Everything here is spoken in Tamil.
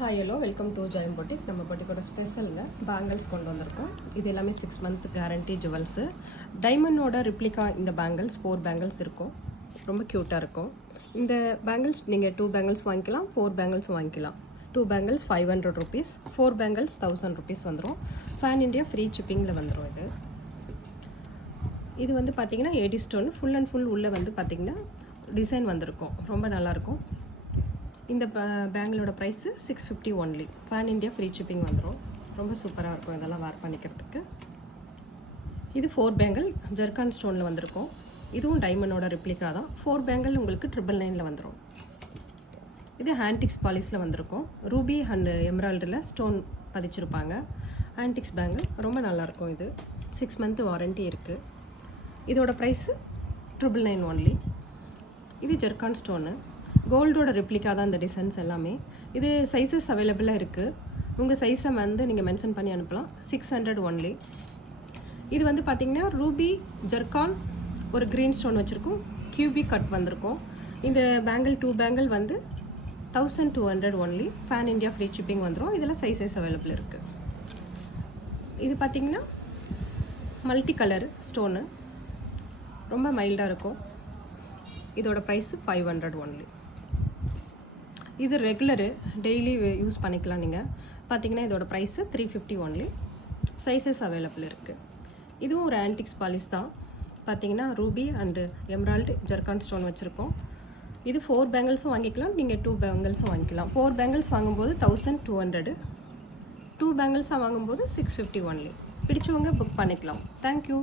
Hi hello welcome to join boutique. நம்ம பொட்டிக்கோட ஸ்பெஷலில் பேங்கிள்ஸ் கொண்டு வந்திருக்கோம். இது எல்லாமே 6 month கேரண்டி ஜுவல்ஸு. டைமண்டோட ரிப்ளிகா இந்த பேங்கிள்ஸ் 4 பேங்கிள்ஸ் இருக்கும். ரொம்ப க்யூட்டாக இருக்கும். இந்த பேங்கிள்ஸ் நீங்கள் 2 பேங்கிள்ஸ் வாங்கிக்கலாம், 4 பேங்கிள்ஸ் வாங்கிக்கலாம். 2 பேங்கிள்ஸ் 500 rupees, 4 பேங்கிள்ஸ் 1000 rupees வந்துடும். ஃபேன் இண்டியா ஃப்ரீ ஷிப்பிங்கில் வந்துடும். இது வந்து பார்த்திங்கன்னா AD stone full and full உள்ளே வந்து பார்த்திங்கன்னா டிசைன் வந்திருக்கும். ரொம்ப நல்லாயிருக்கும். இந்த பேங்கிளோட price 650 only. Pan India free shipping வந்துடும். ரொம்ப சூப்பராக இருக்கும் இதெல்லாம் வேர் பண்ணிக்கிறதுக்கு. இது 4 பேங்கிள் ஜர்கான் ஸ்டோனில் வந்திருக்கும். இதுவும் டைமண்டோட ரிப்ளிகா தான். 4 பேங்கிள் உங்களுக்கு 999 வந்துடும். இது ஆன்டிக்ஸ் பாலிஸில் வந்திருக்கும். ரூபி அண்ட் எம்ராய்டரியில் ஸ்டோன் பதிச்சிருப்பாங்க. ஆன்டிக்ஸ் பேங்கிள் ரொம்ப நல்லாயிருக்கும். இது 6 month வாரண்ட்டி இருக்குது. இதோட ப்ரைஸு 999 ஒன்லி. இது ஜர்கான் ஸ்டோனு கோல்டோட ரிப்ளிகா தான் இந்த டிசைன்ஸ் எல்லாமே. இது சைஸஸ் அவைலபிளாக இருக்குது. உங்கள் சைஸை வந்து நீங்கள் மென்ஷன் பண்ணி அனுப்பலாம். 600 ஒன்லி. இது வந்து பார்த்திங்கன்னா ரூபி ஜர்கான் ஒரு க்ரீன் ஸ்டோன் வச்சுருக்கும். கியூபிக் கட் வந்திருக்கும். இந்த பேங்கிள் 2 பேங்கிள் வந்து 1200 only. Pan India free shipping வந்துடும். இதில் சைஸஸ் அவைலபிள் இருக்குது. இது பார்த்திங்கன்னா மல்டி கலர் ஸ்டோனு ரொம்ப மைல்டாக இருக்கும். இதோட ப்ரைஸு 500 ஒன்லி. இது ரெகுலரு டெய்லி யூஸ் பண்ணிக்கலாம். நீங்கள் பார்த்தீங்கன்னா இதோட ப்ரைஸு 350 ஒன்லி. சைஸஸ் அவைலபிள் இருக்குது. இதுவும் ஒரு ஆன்டிக்ஸ் பாலிஸ் தான். பார்த்தீங்கன்னா Ruby and emerald zircon stone வச்சுருக்கோம். இது 4 பேங்கிள்ஸும் வாங்கிக்கலாம், நீங்கள் 2 பேங்கிள்ஸும் வாங்கிக்கலாம். 4 பேங்கிள்ஸ் வாங்கும்போது 1200, 2 பேங்கிள்ஸாக வாங்கும்போது 650 ஒன்லி. பிடிச்சவங்க புக் பண்ணிக்கலாம். தேங்க்யூ.